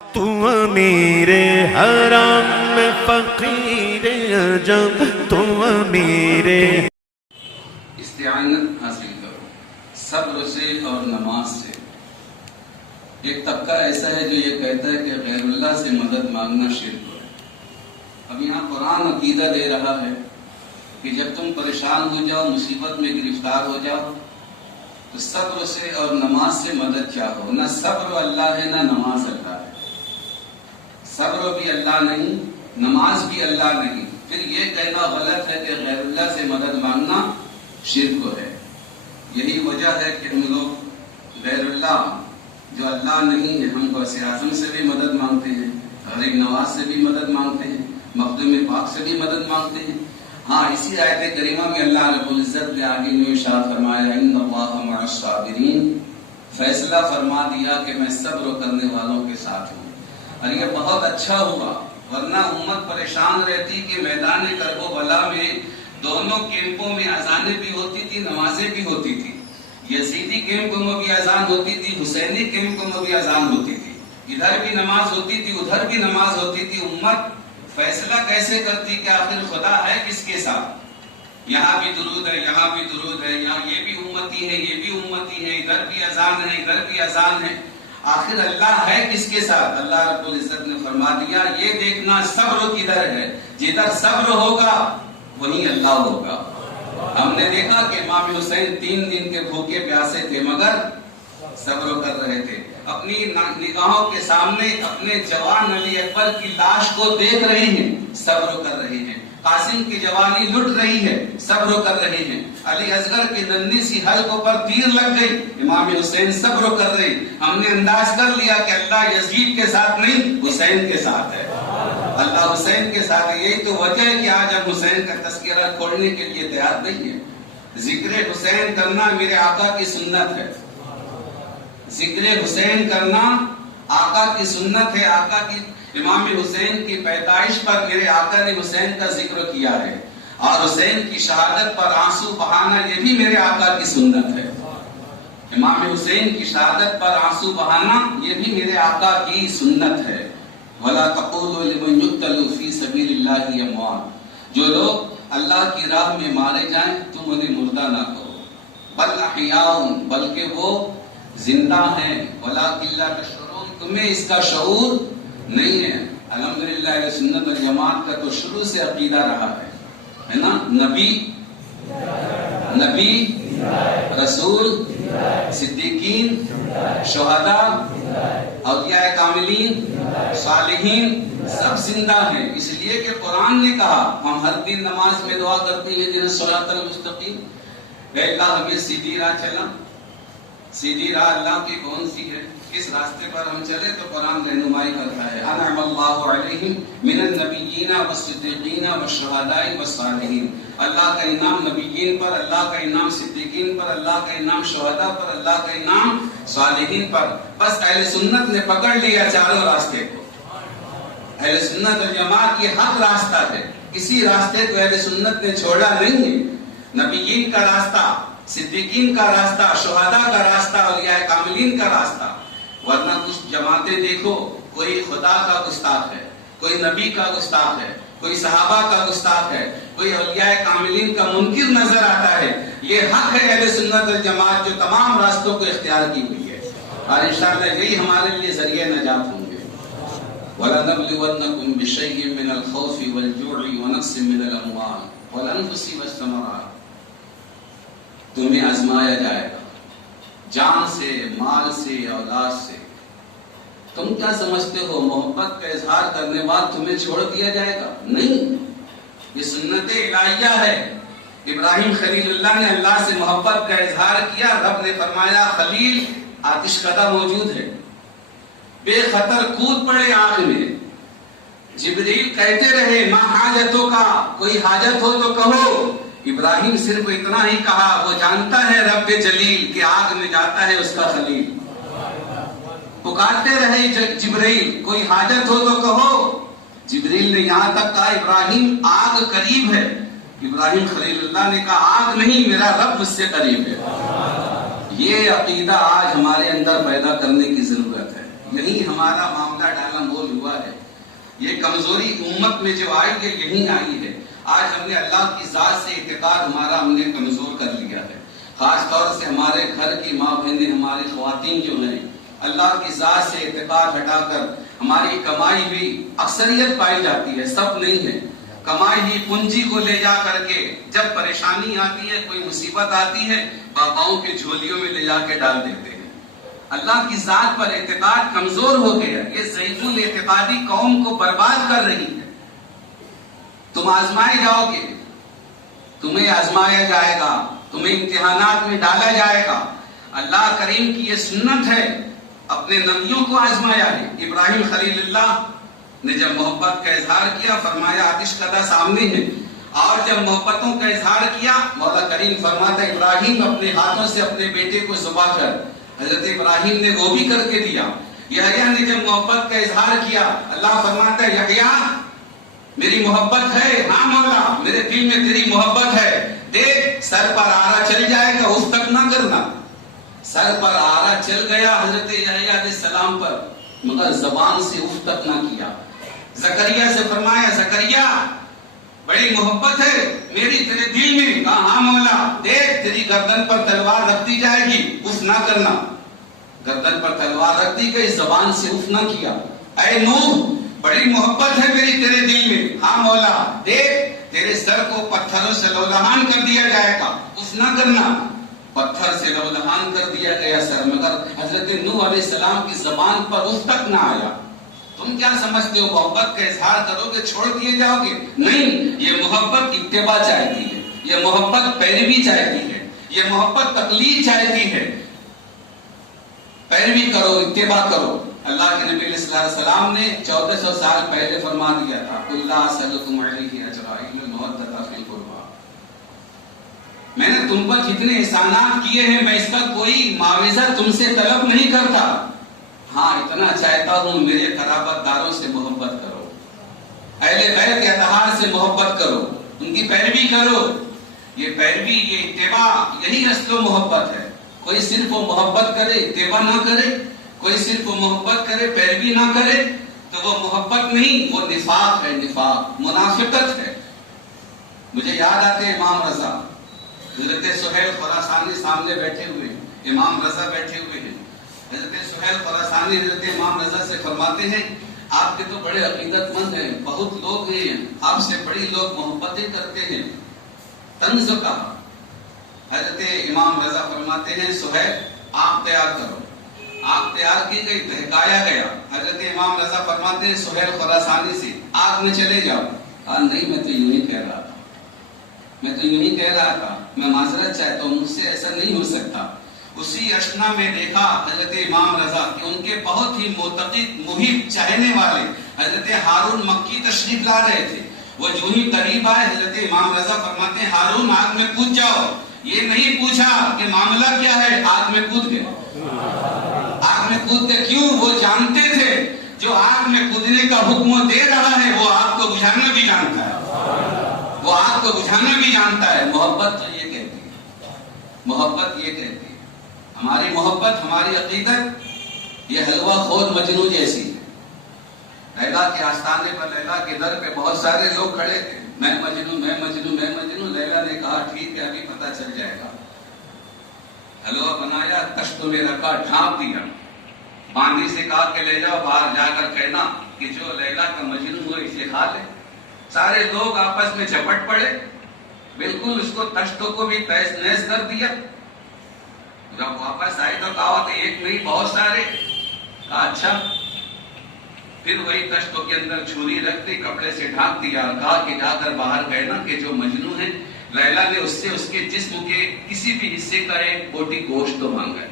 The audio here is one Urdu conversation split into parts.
تو امیر حرم میں فقیر عجم، تو امیر استعانت حاصل کرو صبر سے اور نماز سے۔ ایک طبقہ ایسا ہے جو یہ کہتا ہے کہ غیر اللہ سے مدد مانگنا شرک ہے۔ اب یہاں قرآن عقیدہ دے رہا ہے کہ جب تم پریشان ہو جاؤ، مصیبت میں گرفتار ہو جاؤ، تو صبر سے اور نماز سے مدد چاہو۔ نہ صبر اللہ ہے نہ نماز اللہ ہے۔ صبر بھی اللہ نہیں، نماز بھی اللہ نہیں۔ پھر یہ کہنا غلط ہے کہ غیر اللہ سے مدد مانگنا شرک ہے۔ یہی وجہ ہے کہ ہم لوگ غیر اللہ جو اللہ نہیں ہے، ہم غوث اعظم سے بھی مدد مانگتے ہیں، غریب نواز سے بھی مدد مانگتے ہیں، مخدوم پاک سے بھی مدد مانگتے ہیں۔ ہاں، اسی آیت کریمہ میں اللہ رب العزت نے آگے میں ارشاد فرمایا ان اللہ مع الصابرین، فیصلہ فرما دیا کہ میں صبر کرنے والوں کے ساتھ ہوں۔ اور یہ بہت اچھا ہوا، ورنہ امت پریشان رہتی کہ میدان کرب و بلا میں دونوں کیمپوں میں اذانیں بھی ہوتی تھی، نمازیں بھی ہوتی تھی۔ یزیدی کیمپ میں بھی اذان ہوتی تھی، حسینی کیمپ میں بھی اذان ہوتی تھی، ادھر بھی نماز ہوتی تھی، ادھر بھی نماز ہوتی تھی۔ امت فیصلہ کیسے کرتی کہ آخر خدا ہے کس کے ساتھ؟ یہاں بھی درود ہے، یہاں بھی درود ہے، یہاں یہ بھی امتی ہے، یہ بھی امتی ہے، ادھر بھی اذان ہے، ادھر بھی اذان ہے، آخر اللہ ہے کس کے ساتھ؟ اللہ رب العزت نے فرما دیا یہ دیکھنا صبر کدھر ہے، جدھر صبر ہوگا وہیں اللہ ہوگا۔ ہم نے دیکھا کہ امام حسین 3 دن کے بھوکے پیاسے تھے مگر صبر کر رہے تھے، اپنی نگاہوں کے سامنے اپنے جوان علی اکبر کی لاش کو دیکھ رہے ہیں، صبر کر رہے ہیں، قاسم کی جوانی لٹ رہی ہے، صبر کر رہے ہیں، علی اصغر کی ننھی سی حلقوں پر تیر لگ گئی، امام حسین صبر کر رہے۔ ہم نے انداز کر لیا کہ اللہ یزید کے ساتھ نہیں، حسین کے ساتھ ہے، اللہ حسین کے ساتھ ہے۔ یہی تو وجہ ہے کہ آج ہم حسین کا تذکرہ چھوڑنے کے لیے تیار نہیں ہے۔ ذکر حسین کرنا میرے آقا کی سنت ہے، ذکر حسین کرنا آقا کی سنت ہے۔ آقا کی امام حسین کی پیدائش پر میرے آقا نے حسین کا ذکر کیا ہے، اور حسین کی شہادت پر آنسو بہانا یہ بھی میرے آقا کی سنت ہے۔ امام حسین کی شہادت پر آنسو بہانا یہ بھی میرے آقا کی سنت ہے۔ وَلَا تَقُولُوا لِمَنْ يُقْتَلُ فِي سَبِيلِ اللَّهِ أَمْوَاتٌ، جو لوگ اللہ کی راہ میں مارے جائیں تم انہیں مردہ نہ کہو، بل احیاء، بلکہ وہ زندہ ہیں، وَلَٰكِن لَا تَشْعُرُونَ، تمہیں اس کا شعور نہیں ہے۔ الحمدللہ اہل سنت والجماعت کا تو شروع سے عقیدہ رہا ہے نا، نبی رسول صدیقین شہداء اولیاء کاملین صالحین سب زندہ ہیں، اس لیے کہ قرآن نے کہا، ہم ہر دن نماز میں دعا کرتے ہیں جنہیں صراط المستقیم، اے اللہ ہمیں سیدھی راہ چلا۔ سیدھی راہ اللہ کی کون سی ہے؟ کس راستے پر ہم چلے تو قرآن رہنمائی کرتا ہے۔ انعم اللہ علیہم من النبیین والصدیقین والشہداء والصالحین، اللہ کا انعام نبیین پر، اللہ کا انعام صدیقین پر، اللہ کا انعام شہداء پر، اللہ کا انعام صالحین پر۔ بس اہل سنت نے پکڑ لیا چاروں راستے کو۔ اہل سنت والجماعت یہ حق راستہ ہے، کسی راستے کو اہل سنت نے چھوڑا نہیں ہے۔ نبیین کا راستہ، صدیقین کا راستہ، شہداء کا راستہ، اولیاء کاملین کا راستہ۔ ورنہ کچھ جماعتیں دیکھو، کوئی خدا کا گستاخ ہے، کوئی نبی کا گستاخ ہے، کوئی صحابہ کا گستاخ ہے، کوئی اولیاء کاملین کا منکر نظر آتا ہے۔ یہ حق ہے اہل سنت والجماعت جو تمام راستوں کو اختیار کی ہوئی ہے، اور انشاءاللہ یہی ہمارے لیے ذریعہ نجات ہوں گے۔ وَلَنَبْلُوَنَّكُمْ بِشَيْءٍ مِّنَ الْخَوْفِ وَالْجُوعِ وَنَقْصٍ مِّنَ الْأَمْوَالِ وَالْأَنفُسِ وَالثَّمَرَاتِ، تمہیں آزمایا جائے گا جان سے، مال سے، اولاد سے۔ تم کیا سمجھتے ہو محبت کا اظہار کرنے بعد تمہیں چھوڑ دیا جائے گا؟ نہیں، یہ سنت الہیہ ہے۔ ابراہیم خلیل اللہ نے اللہ سے محبت کا اظہار کیا، رب نے فرمایا خلیل آتش کدہ موجود ہے، بے خطر کود پڑے آگ میں۔ جبریل کہتے رہے ماں حاجتوں کا، کوئی حاجت ہو تو کہو۔ ابراہیم صرف اتنا ہی کہا، وہ جانتا ہے رب جلیل کہ آگ میں جاتا ہے اس کا خلیل۔ پکارتے رہے جبریل کوئی حاجت ہو تو کہو۔ جبریل نے یہاں تک کہا ابراہیم آگ قریب ہے، ابراہیم خلیل اللہ نے کہا آگ نہیں، میرا رب مجھ سے قریب ہے۔ یہ عقیدہ آج ہمارے اندر پیدا کرنے کی ضرورت ہے، یہی ہمارا معاملہ ڈالا یہ کمزوری امت میں جو آئی ہے یہیں آئی ہے. آج ہم نے اللہ کی ذات سے اعتقاد ہمارا ہم نے کمزور کر لیا ہے. خاص طور سے ہمارے گھر کی ماں بہنیں، ہماری خواتین جو ہیں، اللہ کی ذات سے اعتقاد ہٹا کر ہماری کمائی ہوئی اکثریت پائی جاتی ہے، سب نہیں ہے، کمائی ہوئی پونجی کو لے جا کر کے جب پریشانی آتی ہے، کوئی مصیبت آتی ہے، باباؤں کے جھولیوں میں لے جا کے ڈال دیتے ہیں. اللہ کی ذات پر اعتقاد کمزور ہو گیا. یہ ضعیف الاعتقادی قوم کو برباد کر رہی ہے. تم آزمائے جاؤ گے، تمہیں آزمایا جائے گا، تمہیں امتحانات میں ڈالا جائے گا. اللہ کریم کی یہ سنت ہے، اپنے نبیوں کو آزمایا ہے. ابراہیم خلیل اللہ نے جب محبت کا اظہار کیا، فرمایا آتش کدہ سامنے ہے. اور جب محبتوں کا اظہار کیا، مولا کریم فرماتا ہے ابراہیم اپنے ہاتھوں سے اپنے بیٹے کو ذبح کر. حضرت ابراہیم نے وہ بھی کر کے دیا. یحییٰ نے جب محبت کا اظہار کیا، اللہ فرماتا ہے یحییٰ میری محبت ہے. ہاں مولا میرے دل میں تیری محبت ہے. دیکھ سر پر آرا چل جائے گا، اف تک نہ کرنا. سر پر آرا چل گیا حضرت یحییٰ علیہ السلام پر، مگر زبان سے اف تک نہ کیا. زکریا سے فرمایا زکریا بڑی محبت ہے میری تیرے دل میں. کہا ہاں مولا دیکھ تیری گردن پر تلوار رکھ دی جائے گی، اف نہ کرنا. گردن پر تلوار رکھ دی گئی، زبان سے اف نہ کیا. اے نوح بڑی محبت ہے میری تیرے دل میں. ہاں مولا دیکھ تیرے سر کو پتھروں سے لولہان کر دیا جائے گا، اف نہ کرنا. پتھر سے لولہان کر دیا گیا سر، مگر حضرت نوح علیہ السلام کی زبان پر اف تک نہ آیا. تم کیا سمجھتے ہو محبت کا اظہار کرو گے چھوڑ دیے جاؤ گے؟ نہیں، یہ محبت اتباع چاہتی ہے، یہ محبت پیروی چاہتی ہے، یہ محبت تقلید چاہتی ہے. پیروی کرو، اتباع کرو. اللہ کے نبی علیہ السلام نے 1400 سال پہلے فرما دیا تھا قُلْ لَا أَسْأَلُكُمْ عَلَيْهِ أَجْرًا إِلَّا الْمَوَدَّةَ فِي الْقُرْبَى. میں نے تم پر جتنے احسانات کیے ہیں میں اس کا کوئی معاوضہ تم سے طلب نہیں کرتا. ہاں اتنا چاہتا ہوں میرے قرابت داروں سے محبت کرو، اہل بیت اطہار سے محبت کرو، ان کی پیروی کرو. یہ پیروی، یہ اتباع، یہی اصل و محبت ہے. کوئی صرف وہ محبت کرے اتباع نہ کرے، کوئی صرف وہ محبت کرے پیروی نہ کرے تو وہ محبت نہیں، وہ نفاق ہے، نفاق، منافقت ہے. مجھے یاد آتے ہیں امام رضا، حضرت سہیل خراسانی سامنے بیٹھے ہوئے، امام رضا بیٹھے ہوئے ہیں. حضرت سہیل خراسانی حضرت امام رضا سے فرماتے ہیں آپ کے تو بڑے عقیدت مند ہیں، بہت لوگ ہیں آپ سے بڑی لوگ محبتیں کرتے ہیں. طنز کہا. حضرت امام رضا فرماتے ہیں سہیل آگ تیار کرو. آگ تیار کی گئی، دہکایا گیا. حضرت امام رضا فرماتے ہیں سہیل خراسانی سے آگ میں چلے جاؤ. کہا نہیں میں تو یوں ہی کہہ رہا تھا، میں تو یوں ہی کہہ رہا تھا، میں معذرت چاہتا ہوں، مجھ سے ایسا نہیں ہو سکتا. اسی اشنا میں دیکھا حضرت امام رضا کہ ان کے بہت ہی معتقد محب چاہنے والے حضرت ہارون مکی تشریف لا رہے تھے. وہ جو ہی قریب آئے حضرت امام رضا فرماتے ہیں ہارون آگ میں کود جاؤ. یہ نہیں پوچھا کہ معاملہ کیا ہے، آگ میں کود گئے. آگ میں کود گئے. کیوں؟ وہ جانتے تھے جو آگ میں کودنے کا حکم دے رہا ہے وہ آگ کو بجھانا بھی جانتا ہے، وہ آگ کو بجھانا بھی جانتا ہے. محبت تو یہ کہتی ہے، محبت یہ کہتی ہے. ہماری محبت، ہماری عقیدت یہ حلوہ خور مجنو جیسی ہے. لیلا کے آستانے پر، لیلا کے در پہ بہت سارے لوگ کھڑے تھے، میں مجنو میں مجنو میں مجنو. لیلا نے کہا ٹھیک ہے ابھی پتہ چل جائے گا. حلوہ بنایا، تشت میں رکھا، ڈھانپ دیا. باندھی سے کہا کہ لے جاؤ باہر جا کر کہنا کہ جو لیلا کا مجنو ہو اسے کھا لے. سارے لوگ آپس میں جھپٹ پڑے، بالکل اس کو تشتوں کو بھی تیز نیز کر دیا. جب واپس آئے تو کہا کہ ایک نہیں بہت سارے. کہا اچھا. پھر وہی تشتوں کے اندر چھری رکھ دی، کپڑے سے ڈھانپ دیا اور کہا کہ جا کر باہر کہنا کہ جو مجنو ہے لیلا نے اس سے اس کے جسم کے کسی بھی حصے کا ایک بوٹی گوشت تو مانگا ہے.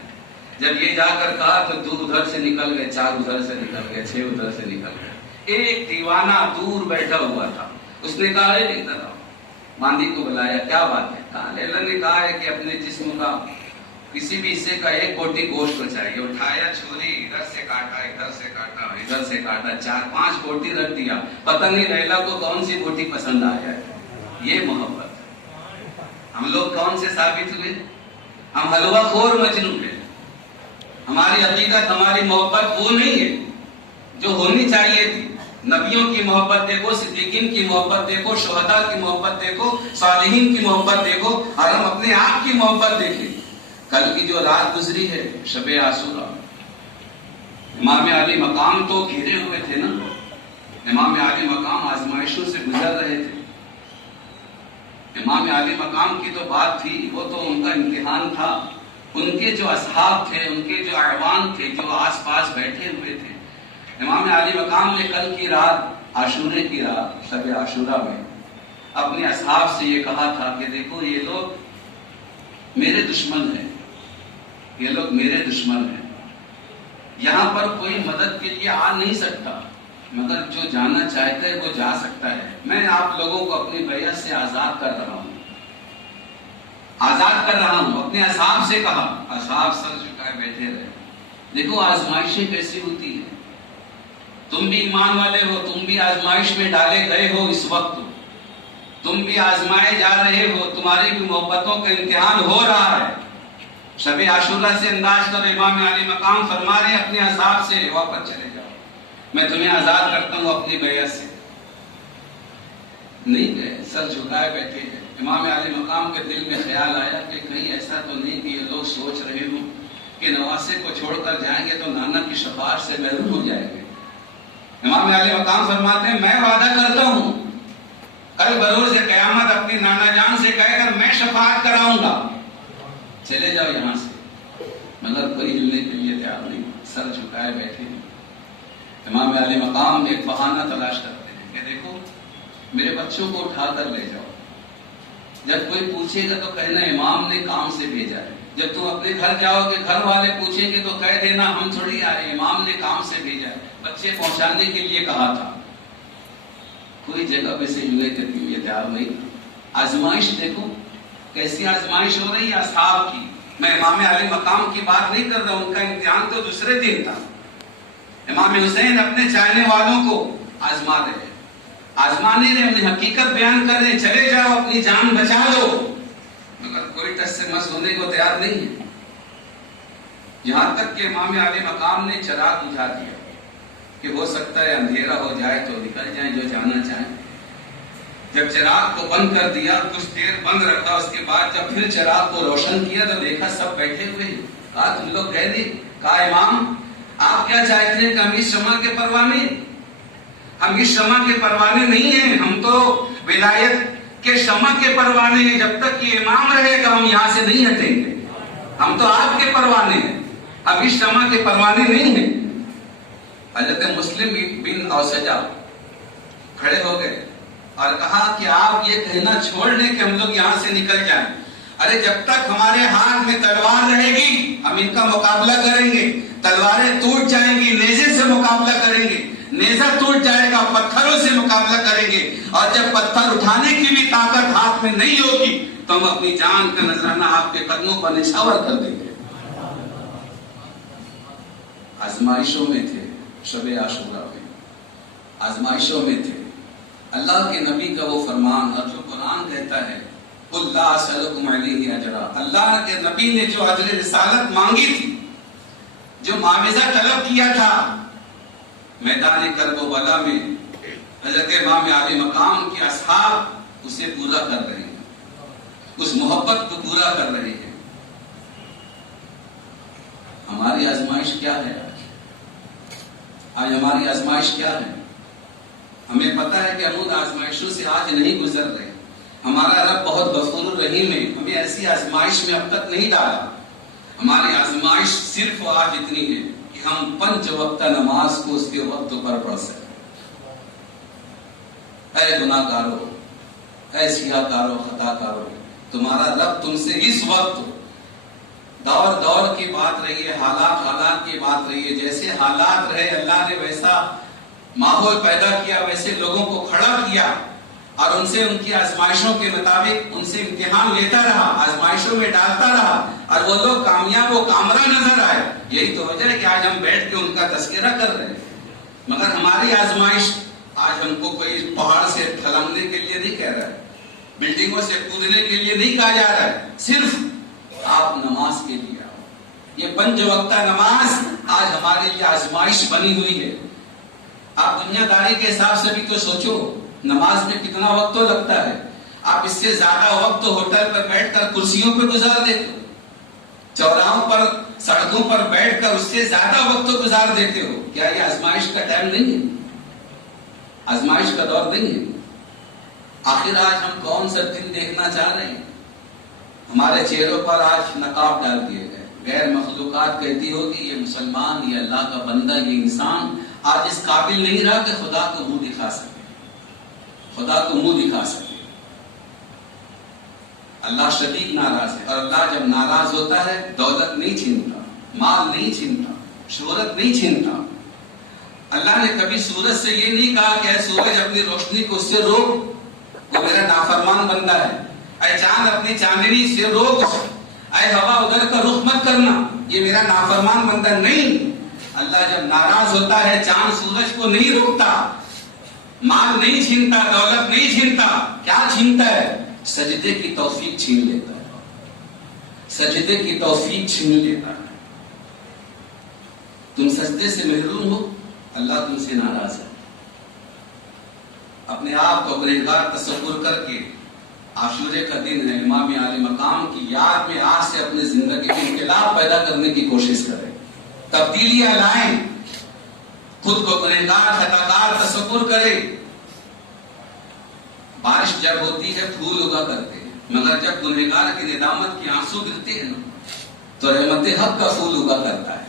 جب یہ جا کر کہا تو 2 ادھر سے نکل گئے، 4 ادھر سے نکل گئے، 6 ادھر سے نکل گئے. ایک دیوانہ دور بیٹھا ہوا تھا، اس نے کہا ادھر آؤ. باندھی کو بلایا، کیا بات ہے؟ کہا لیلا نے کہا ہے کہ اپنے جسم کا کسی بھی حصے کا ایک بوٹی گوشت کو چاہیے. اٹھایا چھری، ادھر سے کاٹا، ادھر سے کاٹا، ادھر سے کاٹا، 4-5 بوٹی رکھ دیا. پتہ نہیں لیلا کو کون سی بوٹی پسند آیا ہے. یہ محبت. ہم لوگ کون سے ثابت ہوئے؟ ہم حلوہ خور مجنو ہیں. ہماری عقیدت، ہماری محبت وہ نہیں ہے جو ہونی چاہیے تھی. نبیوں کی محبت دیکھو، صدیقین کی محبت دیکھو، شہداء کی محبت دیکھو، صالحین کی محبت دیکھو، اور ہم اپنے آپ کی محبت دیکھیں۔ کل کی جو رات گزری ہے شب عاشورہ، امام علی مقام تو گھیرے ہوئے تھے نا، امام علی مقام آزمائشوں سے گزر رہے تھے۔ امام علی مقام کی تو بات تھی، وہ تو ان کا امتحان تھا۔ ان کے جو اصحاب تھے، ان کے جو اعوان تھے، جو آس پاس بیٹھے ہوئے تھے، امام علی مقام نے کل کی رات، عاشورے کی رات، شب عاشورہ میں اپنے اصحاب سے یہ کہا تھا کہ دیکھو یہ لوگ میرے دشمن ہیں، یہ لوگ میرے دشمن ہیں، یہاں پر کوئی مدد کے لیے آ نہیں سکتا، مگر جو جانا چاہتا ہے وہ جا سکتا ہے۔ میں آپ لوگوں کو اپنی بیعت سے آزاد کر رہا ہوں، آزاد کر رہا ہوں۔ اپنے اصحاب سے کہا، اصحاب سر جھکائے بیٹھے رہے۔ دیکھو آزمائشیں کیسی ہوتی ہیں، تم بھی ایمان والے ہو، تم بھی آزمائش میں ڈالے گئے ہو، اس وقت تم بھی آزمائے جا رہے ہو، تمہاری بھی محبتوں کا امتحان ہو رہا ہے۔ شب عاشورہ سے انداز کر امام علی مقام فرما رہے اپنے اصحاب سے واپس چلے جاؤ، میں تمہیں آزاد کرتا ہوں اپنی بیعت سے۔ نہیں گئے، سر جھکائے بیٹھے ہیں۔ امام علی مقام کے دل میں خیال آیا کہ کہیں ایسا تو نہیں کہ یہ لوگ سوچ رہے ہوں کہ نواسے کو چھوڑ کر جائیں گے تو نانا کی شفاعت سے محروم ہو جائیں گے۔ امام علی مقام فرماتے ہیں میں وعدہ کرتا ہوں کل بروز قیامت اپنی نانا جان سے کہہ کر میں شفاعت کراؤں گا، چلے جاؤ یہاں سے، مگر کوئی ہلنے کے لیے تیار نہیں، سر جھکائے بیٹھے ہیں۔ امام علی مقام ایک بہانہ تلاش کرتے ہیں کہ دیکھو میرے بچوں کو اٹھا کر لے جاؤ، جب کوئی پوچھے گا تو کہنا امام نے کام سے بھیجا ہے، جب تم اپنے گھر جاؤ گے گھر والے پوچھیں گے تو کہہ دینا ہم تھوڑی آئے، امام نے کام سے بھیجا ہے، بچے پہنچانے کے لیے کہا تھا۔ کوئی جگہ پہ سے ہلنے کے لیے تیار نہیں۔ آزمائش دیکھو کیسی آزمائش ہو رہی ہے اصحاب کی۔ میں امام علی مقام کی بات نہیں کر رہا ہوں، ان کا امتحان تو دوسرے دن تھا۔ امام حسین اپنے چاہنے والوں کو آزما رہے، آزما نہیں رہے، انہیں حقیقت بیان کر رہے، چلے جاؤ اپنی جان بچا لو، مگر کوئی ٹس سے مس ہونے کو تیار نہیں ہے۔ یہاں تک کہ امام علی مقام نے چراغ بجھا دیا کہ ہو سکتا ہے اندھیرا ہو جائے تو نکل جائیں جو جانا چاہیں۔ جب چراغ کو بند کر دیا کچھ دیر بند رکھا، اس کے بعد جب پھر چراغ کو روشن کیا تو دیکھا سب بیٹھے ہوئے ہیں۔ کہا تم لوگ گئے نہیں؟ کہا امام آپ کیا چاہتے ہیں کہ ہم اس شمع کے پروانے؟ ہم اس شمع کے پروانے نہیں ہیں، ہم تو ولایت کے شمع کے پروانے ہیں، جب تک یہ امام رہے گا ہم یہاں سے نہیں ہٹیں گے، ہم تو آپ کے پروانے ہیں، ہم اس شمع کے پروانے نہیں ہیں۔ حضرت مسلم بن اوسجہ کھڑے ہو گئے اور کہا کہ آپ یہ کہنا چھوڑ دیں کہ ہم لوگ یہاں سے نکل جائیں، ارے جب تک ہمارے ہاتھ میں تلوار رہے گی ہم ان کا مقابلہ کریں گے، تلواریں ٹوٹ جائیں گی نیزے سے مقابلہ کریں گے، نیزہ ٹوٹ جائے گا پتھروں سے مقابلہ کریں گے، اور جب پتھر اٹھانے کی بھی طاقت ہاتھ میں نہیں ہوگی تو ہم اپنی جان کا نذرانہ آپ کے قدموں پر نچھاور کر دیں گے۔ آزمائشوں میں تھے، شب عاشورہ میں آزمائشوں میں تھے۔ اللہ کے نبی کا وہ فرمان اور جو قرآن کہتا ہے قُلْ لَا أَسْأَلُكُمْ عَلَيْهِ أَجْرًا، اللہ کے نبی نے جو اجر رسالت مانگی تھی، جو معاوضہ طلب کیا تھا میدان کرب و بلا میں، حضرت امام علی مقام کے اصحاب اسے پورا کر رہے ہیں، اس محبت کو پورا کر رہے ہیں۔ ہماری آزمائش کیا ہے آج ہماری آزمائش کیا ہے؟ ہمیں پتا ہے کہ ہم ان آزمائشوں سے آج نہیں گزر رہے، ہمارا رب بہت غفور الرحیم ہے، ہمیں ایسی آزمائش میں اب تک نہیں ڈالا۔ ہماری آزمائش صرف آج اتنی ہے کہ ہم 5 وقتہ نماز کو اس کے وقت پر پڑھ سکیں۔ اے گناہ کارو، اے سیاہ کارو، خطا کارو، تمہارا رب تم سے اس وقت دور کی بات رہی ہے، حالات کی بات رہی ہے، جیسے حالات رہے اللہ نے ویسا ماحول پیدا کیا، ویسے لوگوں کو کھڑا کیا اور ان سے ان کی آزمائشوں کے مطابق ان سے امتحان لیتا رہا، آزمائشوں میں ڈالتا رہا، اور وہ لوگ کامیاب و کامرہ نظر آئے۔ یہی تو وجہ ہے کہ آج ہم بیٹھ کے ان کا تذکرہ کر رہے ہیں۔ مگر ہماری آزمائش آج ہم کو کوئی پہاڑ سے تھلمنے کے لیے نہیں کہہ رہا ہے، بلڈنگوں سے کودنے کے لیے نہیں کہا جا رہا ہے، صرف آپ نماز کے لیے آؤ۔ یہ 5 وقتہ نماز آج ہمارے لیے آزمائش بنی ہوئی ہے۔ آپ دنیا داری کے حساب سے بھی تو سوچو، نماز میں کتنا وقت تو لگتا ہے. آپ اس سے زیادہ وقت تو ہوٹل پر بیٹھ کر کرسیوں پہ گزار دیتے ہو، چوراہوں پر سڑکوں پر بیٹھ کر اس سے زیادہ وقت تو گزار دیتے ہو. کیا یہ آزمائش کا ٹائم نہیں ہے؟ آزمائش کا دور نہیں ہے؟ آخر آج ہم کون سا دن دیکھنا چاہ رہے ہیں؟ ہمارے چہروں پر آج نقاب ڈال دیے گئے. غیر مخلوقات کہتی ہوگی یہ مسلمان، یہ اللہ کا بندہ، یہ انسان آج اس قابل نہیں رہا کہ خدا کو منہ دکھا سکے، خدا کو منہ دکھا سکے. اللہ شدید ناراض ہے، اور اللہ جب ناراض ہوتا ہے دولت نہیں چھینتا، مال نہیں چھینتا، شہرت نہیں چھینتا. اللہ نے کبھی سورج سے یہ نہیں کہا کہ اے سورج اپنی روشنی کو اس سے روک، وہ میرا نافرمان بندہ ہے. اے چاند اپنی چاندنی سے روک، اے ہوا ادھر کا رخ مت کرنا، یہ میرا نافرمان بندہ نہیں. اللہ جب ناراض ہوتا ہے چاند سورج کو نہیں روکتا، مال نہیں چھینتا، دولت نہیں چھینتا. کیا چھینتا ہے؟ سجدے کی توفیق چھین لیتا ہے، سجدے کی توفیق چھین لیتا ہے. تم سجدے سے محروم ہو، اللہ تم سے ناراض ہے. اپنے آپ کو گنہگار تصور کر کے عاشورے کا دن ہے، امام عالی مقام کی یاد میں آج سے اپنی زندگی میں انقلاب پیدا کرنے کی کوشش کریں، تبدیلیاں لائیں، خود کو گنہگار خطاکار تصور کریں. بارش جب ہوتی ہے پھول اگا کرتے ہیں، مگر جب گنہگار کی ندامت کے آنسو گرتے ہیں تو رحمت حق کا پھول اگا کرتا ہے.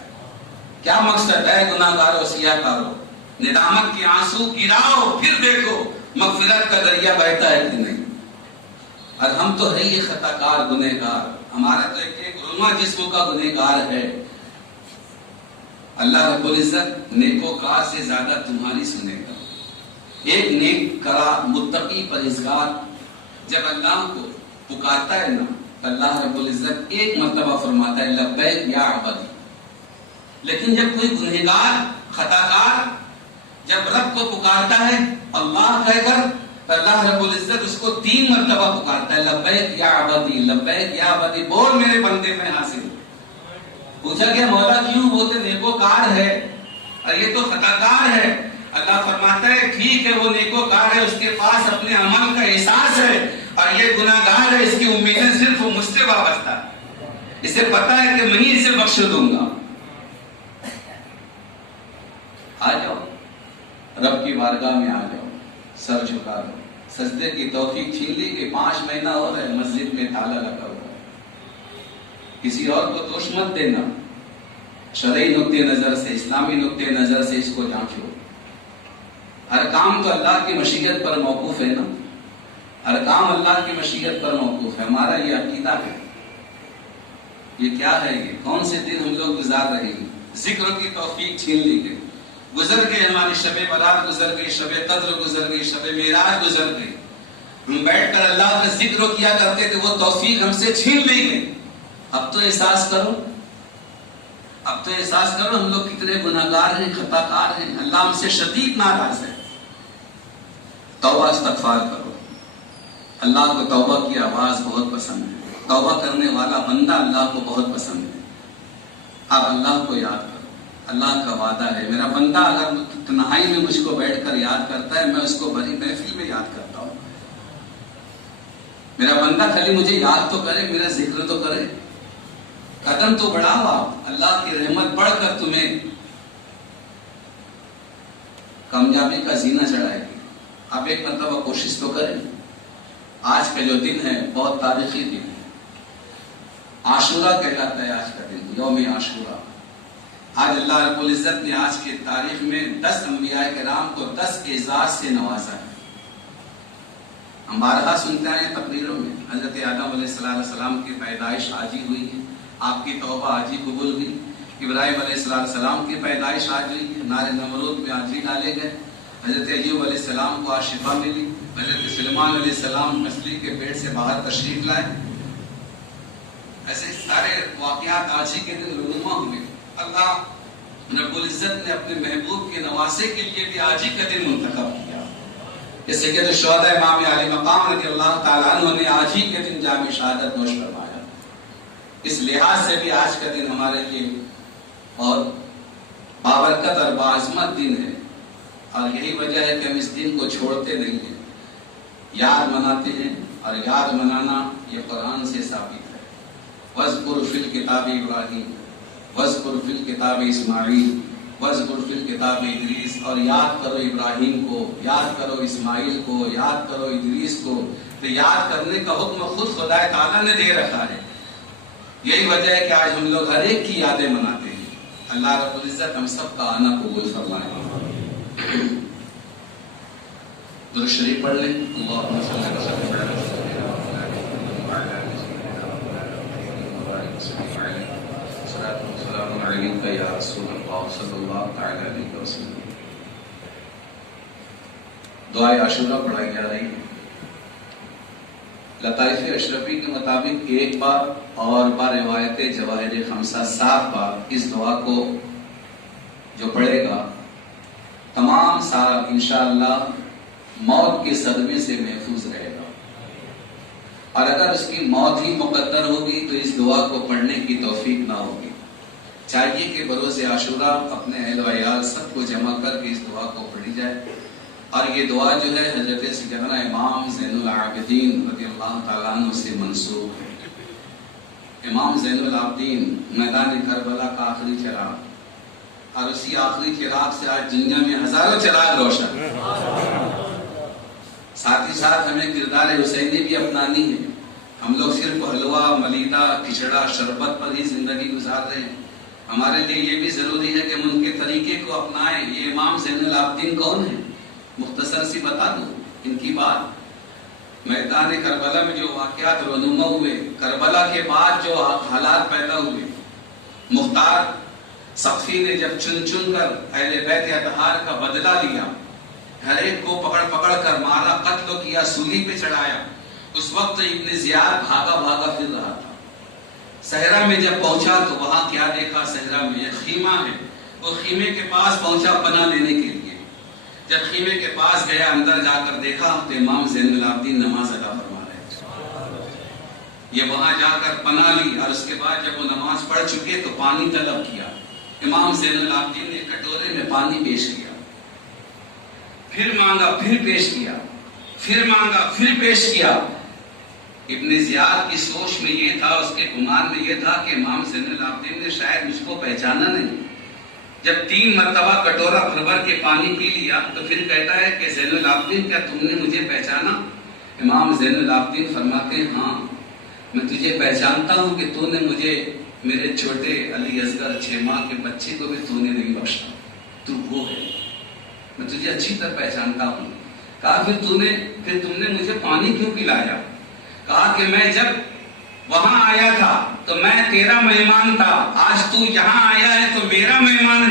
کیا مقصد ہے گناہگاروں سیاہ کاروں؟ ندامت کے آنسو گراؤ، پھر دیکھو مغفرت کا دریا بہتا ہے کہ نہیں. اور ہم تو ہے یہ خطاکار گنہگار، ہمارا تو ایک رونما جسم کا گنہگار ہے. اللہ رب العزت نیکوکار سے زیادہ تمہاری سنے گا. ایک نیک کرا متقی پرہیزگار جب اللہ کو پکارتا ہے نا، اللہ رب العزت ایک مرتبہ فرماتا ہے لبیک یا عبدی. لیکن جب کوئی گنہگار خطاکار جب رب کو پکارتا ہے اللہ کہہ کر، تو اللہ رب العزت اس کو 3 مرتبہ پکارتا ہے لبیک یا عبدی، لبیک یا عبدی، بول میرے بندے میں حاضر ہوں. پوچھا گیا مولا کیوں؟ وہ تو نیکوکار ہے اور یہ تو خطاکار ہے. اللہ فرماتا ہے ٹھیک ہے وہ نیکوکار ہے، اس کے پاس اپنے عمل کا احساس ہے، اور یہ گناہگار ہے، اس کی امیدیں صرف مجھ سے وابستہ ہے. اسے پتا ہے کہ میں ہی اسے بخش دوں گا. آ جاؤ رب کی بارگاہ میں، آ جاؤ، سر جھکا دو. سجدے کی توفیق چھین لی کہ 5 مہینہ ہو رہا ہے مسجد میں تالا لگا ہوا ہے. کسی اور کو دوش مت دینا، شرعی نقطۂ نظر سے، اسلامی نقطۂ نظر سے اس کو جانچو. ہر کام تو اللہ کی مشیت پر موقوف ہے نا، ہر کام اللہ کی مشیت پر موقوف ہے. ہمارا یہ عقیدہ ہے. یہ کیا ہے؟ یہ کون سے دن ہم لوگ گزار رہے ہیں؟ ذکر کی توفیق چھین لی گئی. گزر گئے ہماری شب برات، گزر گئی شب قدر، گزر گئی شب معراج، گزر گئی. ہم بیٹھ کر اللہ کا ذکر کیا کرتے تھے، وہ توفیق ہم سے چھین لی گئی. اب تو احساس کرو، اب تو احساس کرو ہم لوگ کتنے گناہگار ہیں، خطاکار ہیں. اللہ ہم سے شدید ناراض ہے. توبہ استغفار کرو. اللہ کو توبہ کی آواز بہت پسند ہے. توبہ کرنے والا بندہ اللہ کو بہت پسند ہے. اب اللہ کو یاد کرو. اللہ کا وعدہ ہے میرا بندہ اگر تنہائی میں مجھ کو بیٹھ کر یاد کرتا ہے، میں اس کو بڑی محفل میں یاد کرتا ہوں. میرا بندہ خالی مجھے یاد تو کرے، میرا ذکر تو کرے، قدم تو بڑھاؤ. آپ اللہ کی رحمت پڑھ کر تمہیں کامیابی کا زینہ چڑھائے گی. آپ ایک مرتبہ کوشش تو کریں. آج کا جو دن ہے بہت تاریخی دن ہے. عاشورہ کہلاتا ہے آج کا دن، یوم عاشورہ. آج اللہ رب العزت نے آج کی تاریخ میں 10 انبیاء کرام کو 10 اعزاز سے نوازا ہے. ہم بارہا سنتے ہیں تقریروں میں حضرت آدم علیہ السلام کی پیدائش آج ہی ہوئی ہے، آپ کی توبہ آج ہی قبول ہوئی. ابراہیم علیہ السلام کی پیدائش آج ہوئی ہے، نار نمرود میں آج ہی ڈالے گئے. حضرت ایوب علیہ السلام کو آج شفا ملی. حضرت سلیمان علیہ السلام مچھلی کے پیٹ سے باہر تشریف لائے. ایسے سارے واقعات آج ہی کے دن رونما ہوئے. اللہ رب العزت نے اپنے محبوب کے نواسے کے لیے بھی آج ہی کا دن منتخب کیا. جیسے کہ شہداء امام علی مقام رضی اللہ تعالیٰ عنہ نے آج ہی کے دن جام شہادت نوش فرمایا. اس لحاظ سے بھی آج کا دن ہمارے لیے اور بابرکت اور باعظمت دن ہے. اور یہی وجہ ہے کہ ہم اس دن کو چھوڑتے نہیں ہیں، یاد مناتے ہیں، اور یاد منانا یہ قرآن سے ثابت ہے۔ وَاذْكُرْ فِي الْكِتَابِ ابراہیم، وَاذْكُرْ فِي الْكِتَابِ اسماعیل، وَاذْكُرْ فِي الْكِتَابِ ادریس، اور یاد کرو ابراہیم کو، یاد کرو اسماعیل کو، یاد کرو ادریس کو۔ تو یاد کرنے کا حکم خود خدا تعالیٰ نے دے رکھا ہے۔ یہی وجہ ہے کہ آج ہم لوگ ہر ایک کی یادیں مناتے ہیں۔ اللہ رب العزت ہم سب کا آنا قبول فرمائے۔ درود شریف پڑھ لیں۔ اللہم صلی اللہ علیہ وسلم۔ السلام علیکم یا رسول اللہ صلی اللہ تعالی علیہ وسلم۔ دعائے عاشورہ پڑھائی جا رہی ہے۔ لطائف اشرفی کے مطابق ایک بار اور بار روایت جواہر خمسہ 7 بار اس دعا کو جو پڑھے گا تمام سال انشاءاللہ موت کے صدمے سے محفوظ رہے گا، اور اگر اس کی موت ہی مقدر ہوگی تو اس دعا کو پڑھنے کی توفیق نہ ہوگی۔ چاہیے کہ بروز عاشورہ اپنے اہل و عیال سب کو جمع کر کے اس دعا کو پڑھی جائے، اور یہ دعا جو ہے حضرت سیدنا امام زین العابدین رضی اللہ تعالیٰ عنہ سے منسوب ہے۔ امام زین العابدین میدان کربلا کا آخری چراغ، اور اسی آخری چراغ سے آج دنیا میں ہزاروں چراغ روشن۔ ساتھ ہی ساتھ ہمیں کردار حسینی بھی اپنانی ہے۔ ہم لوگ صرف حلوہ، ملیدہ، کھچڑا، شربت پر ہی زندگی گزار رہے ہیں۔ ہمارے لیے یہ بھی ضروری ہے کہ ہم ان کے طریقے کو اپنائیں۔ یہ امام زین العابدین کون ہیں؟ مختصر سی بتا دوں ان کی بات۔ میدان کربلا میں جو واقعات رونما ہوئے، کربلا کے بعد جو حالات پیدا ہوئے، مختار سقفی نے جب چن چن کر اہل بیت اطہار کا بدلہ لیا، ہر ایک کو پکڑ پکڑ کر مارا، قتل کیا، سولی پہ چڑھایا، اس وقت ابن زیاد بھاگا بھاگا پھر رہا تھا۔ صحرا میں جب پہنچا تو وہاں کیا دیکھا؟ صحرا میں ایک خیمہ ہے، وہ خیمے کے پاس پہنچا پناہ لینے کے لیے۔ جب خیمے کے پاس گیا، اندر جا کر دیکھا تو امام زین العابدین نماز ادا فرما رہے۔ یہ وہاں جا کر پناہ لی، اور اس کے بعد جب وہ نماز پڑھ چکے تو پانی طلب کیا۔ امام زین العابدین نے کٹورے میں پانی پیش کیا، پھر مانگا، پھر پیش کیا، پھر مانگا، پھر پیش کیا۔ ابن زیاد کی سوچ میں یہ تھا، اس کے گمان میں یہ تھا کہ امام زین العابدین نے شاید مجھ کو پہچانا نہیں۔ جب 3 مرتبہ کٹورا بھر بھر کے پانی پی لیا تو پھر کہتا ہے کہ زین العابدین کیا تم نے مجھے پہچانا؟ امام زین العابدین فرماتے ہیں ہاں میں تجھے پہچانتا ہوں کہ تو نے مجھے میرے چھوٹے علی اصغر 6 ماہ کے بچے کو بھی تو نے نہیں بخشا، تو وہ ہے، میں تجھے اچھی طرح پہچانتا ہوں۔ کہا پھر تم نے مجھے پانی کیوں پلایا؟ کہا کہ میں جب وہاں آیا تھا تو میں تیرا مہمان تھا، آج تو یہاں آیا ہے تو میرا مہمان